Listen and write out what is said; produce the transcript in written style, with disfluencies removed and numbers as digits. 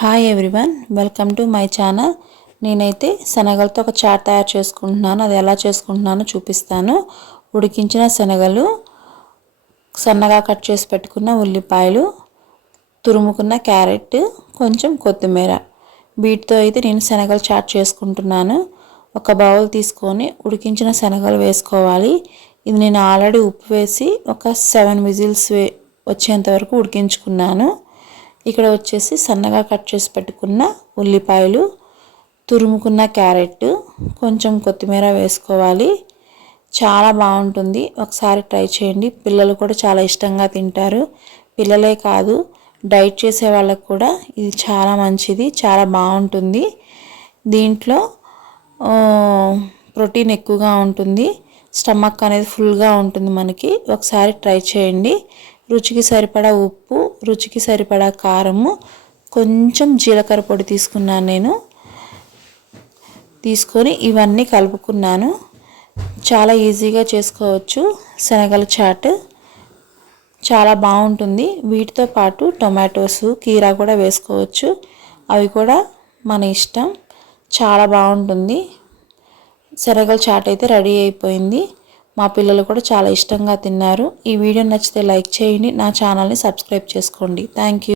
Hi everyone, welcome to my channel. నేనైతే శనగలతో ఒక చాట్ తయారు చేసుకుంటున్నాను. అది ఎలా చేసుకుంటున్నానో చూపిస్తాను. ఉడికించిన శనగలు, సన్నగా కట్ చేసి పెట్టుకున్న ఉల్లిపాయలు, తురుముకున్న క్యారెట్, కొంచెం కొత్తిమీర, వీటితో అయితే నేను శనగలు చాట్ చేసుకుంటున్నాను. ఒక బౌల్ తీసుకొని ఉడికించిన శనగలు వేసుకోవాలి. ఇది నేను ఆల్రెడీ ఉప్పు వేసి ఒక 7 విజిల్స్ వచ్చేంత వరకు ఉడికించుకున్నాను. ఇక్కడ వచ్చేసి సన్నగా కట్ చేసి పెట్టుకున్న ఉల్లిపాయలు, తురుముకున్న క్యారెట్, కొంచెం కొత్తిమీర వేసుకోవాలి. చాలా బాగుంటుంది, ఒకసారి ట్రై చేయండి. పిల్లలు కూడా చాలా ఇష్టంగా తింటారు. పిల్లలే కాదు, డైట్ చేసే వాళ్ళకు కూడా ఇది చాలా మంచిది, చాలా బాగుంటుంది. దీంట్లో ప్రోటీన్ ఎక్కువగా ఉంటుంది. స్టమక్ అనేది ఫుల్గా ఉంటుంది మనకి. ఒకసారి ట్రై చేయండి. రుచికి సరిపడా ఉప్పు, రుచికి సరిపడా కారము, కొంచెం జీలకర్ర పొడి తీసుకున్నాను. నేను తీసుకొని ఇవన్నీ కలుపుకున్నాను. చాలా ఈజీగా చేసుకోవచ్చు శనగల చాట్, చాలా బాగుంటుంది. వీటితో పాటు టొమాటోస్, కీరా కూడా వేసుకోవచ్చు. అవి కూడా మన ఇష్టం. చాలా బాగుంటుంది. శనగల చాట్ అయితే రెడీ అయిపోయింది. మా పిల్లలు కూడా చాలా ఇష్టంగా తిన్నారు. ఈ వీడియో నచ్చితే లైక్ చేయండి. నా ఛానల్ని సబ్స్క్రైబ్ చేసుకోండి. Thank you.